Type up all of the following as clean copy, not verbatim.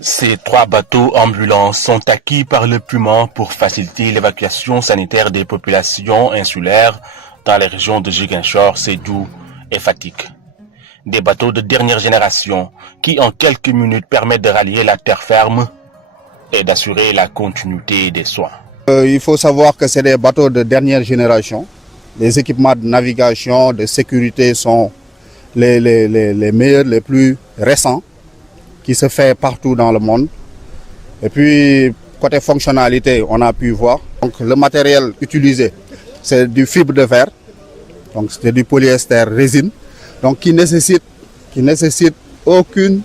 Ces 3 bateaux ambulances sont acquis par le Puman pour faciliter l'évacuation sanitaire des populations insulaires dans les régions de Ziguinchor, Sédhiou et Fatick. Des bateaux de dernière génération qui en quelques minutes permettent de rallier la terre ferme et d'assurer la continuité des soins. Il faut savoir que c'est des bateaux de dernière génération. Les équipements de navigation, de sécurité sont les meilleurs, les plus récents, qui se fait partout dans le monde. Et puis, côté fonctionnalité, on a pu voir. Donc, le matériel utilisé, c'est du fibre de verre, donc c'est du polyester résine, donc qui nécessite aucune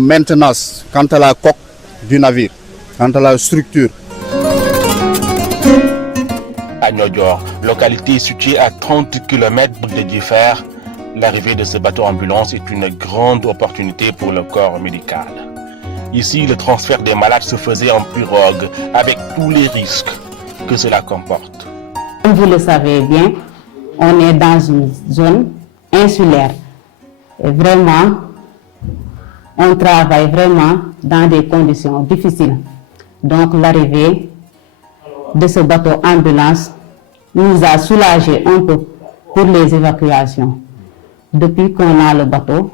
maintenance quant à la coque du navire, quant à la structure. À Niodior, localité située à 30 km de Differ, l'arrivée de ce bateau ambulance est une grande opportunité pour le corps médical. Ici, le transfert des malades se faisait en pirogue avec tous les risques que cela comporte. Comme vous le savez bien, on est dans une zone insulaire. Et vraiment, on travaille vraiment dans des conditions difficiles. Donc l'arrivée de ce bateau ambulance nous a soulagés un peu pour les évacuations. Depuis qu'on a le bateau,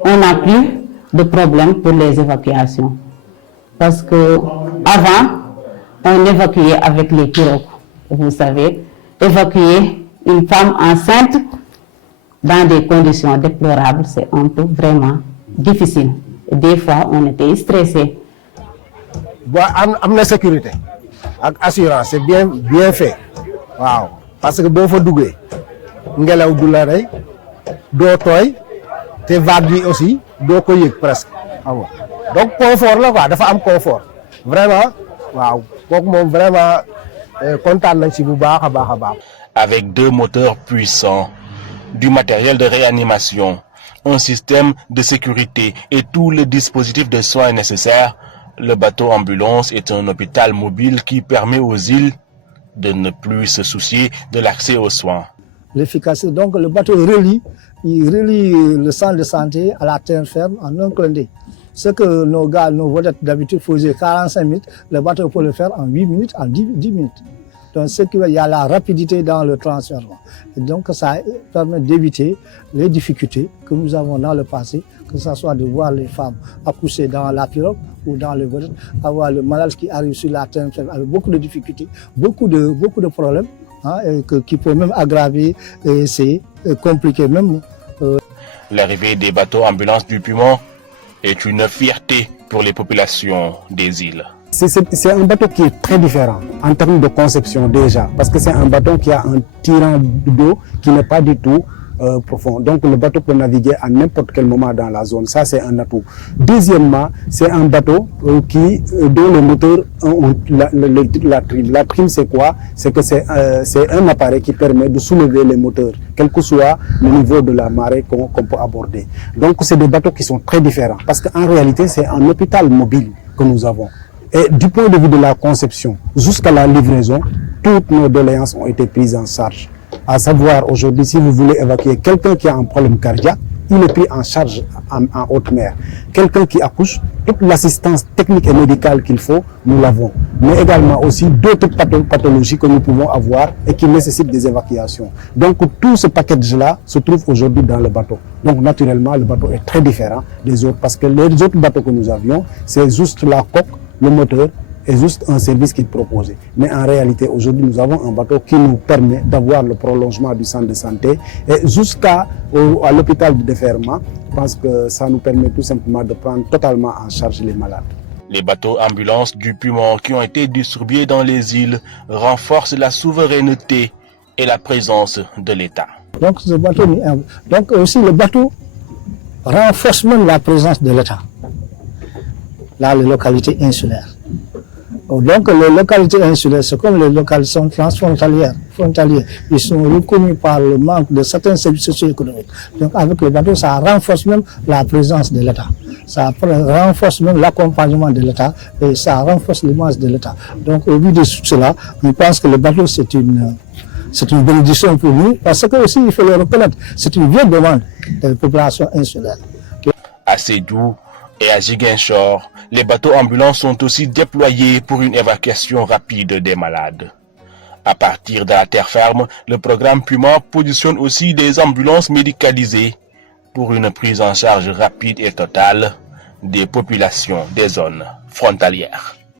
on n'a plus de problème pour les évacuations. Parce que avant, on évacuait avec les pirogues. Vous savez, évacuer une femme enceinte dans des conditions déplorables, c'est un peu vraiment difficile. Et des fois, on était stressé. La sécurité, l'assurance, c'est bien fait. Wow. Parce que si vous dougué, ngelaw du la rey, doo tooy, te vague yi aussi doo ko yëg presque. Donc confort là quoi, dafa am confort. Vraiment, waaw, kooku moom vraiment kontaan nañ ci bu baax a baax. Avec 2 moteurs puissants, du matériel de réanimation, un système de sécurité et tout le dispositif de soins nécessaires, le bateau ambulance est un hôpital mobile qui permet aux îles de ne plus se soucier de l'accès aux soins. L'efficacité, donc le bateau relie le centre de santé à la terre ferme en un clin d'œil. Ce que nos vedettes d'habitude faisaient 45 minutes, le bateau peut le faire en 8 minutes, en 10 minutes. Donc il y a la rapidité dans le transfert. Et donc ça permet d'éviter les difficultés que nous avons dans le passé, que ce soit de voir les femmes accoucher dans la pirogue ou dans les vedettes, avoir le malade qui arrive sur la terre ferme avec beaucoup de difficultés, beaucoup de problèmes. Qui peut même aggraver et c'est compliqué même. L'arrivée des bateaux ambulances du Puman est une fierté pour les populations des îles. C'est un bateau qui est très différent en termes de conception déjà, parce que c'est un bateau qui a un tirant d'eau qui n'est pas du tout profond. Donc le bateau peut naviguer à n'importe quel moment dans la zone. Ça, c'est un atout. Deuxièmement, c'est un bateau dont les moteurs ont la trime. La trime, c'est quoi? C'est que c'est un appareil qui permet de soulever les moteurs, quel que soit le niveau de la marée qu'on peut aborder. Donc, c'est des bateaux qui sont très différents, parce qu'en réalité, c'est un hôpital mobile que nous avons. Et du point de vue de la conception, jusqu'à la livraison, toutes nos doléances ont été prises en charge. À savoir, aujourd'hui, si vous voulez évacuer quelqu'un qui a un problème cardiaque, il est pris en charge en haute mer. Quelqu'un qui accouche, toute l'assistance technique et médicale qu'il faut, nous l'avons. Mais également aussi d'autres pathologies que nous pouvons avoir et qui nécessitent des évacuations. Donc tout ce package-là se trouve aujourd'hui dans le bateau. Donc naturellement, le bateau est très différent des autres parce que les autres bateaux que nous avions, c'est juste la coque, le moteur, est juste un service qu'il proposait. Mais en réalité, aujourd'hui, nous avons un bateau qui nous permet d'avoir le prolongement du centre de santé et jusqu'à l'hôpital de déferment. Je pense que ça nous permet tout simplement de prendre totalement en charge les malades. Les bateaux ambulances du Puman qui ont été distribués dans les îles renforcent la souveraineté et la présence de l'État. Donc, aussi le bateau renforce même la présence de l'État dans les localités insulaires. Donc les localités insulaires, c'est comme les localités transfrontalières, ils sont reconnus par le manque de certains services socio-économiques. Donc avec le bateau, ça renforce même la présence de l'État. Ça renforce même l'accompagnement de l'État et ça renforce l'image de l'État. Donc au vu de cela, je pense que le bateau, c'est une bénédiction pour nous, parce que aussi, il faut le reconnaître, c'est une vieille demande des populations insulaires. À Sédhiou et à Ziguinchor, les bateaux ambulants sont aussi déployés pour une évacuation rapide des malades. À partir de la terre ferme, le programme Puma positionne aussi des ambulances médicalisées pour une prise en charge rapide et totale des populations des zones frontalières.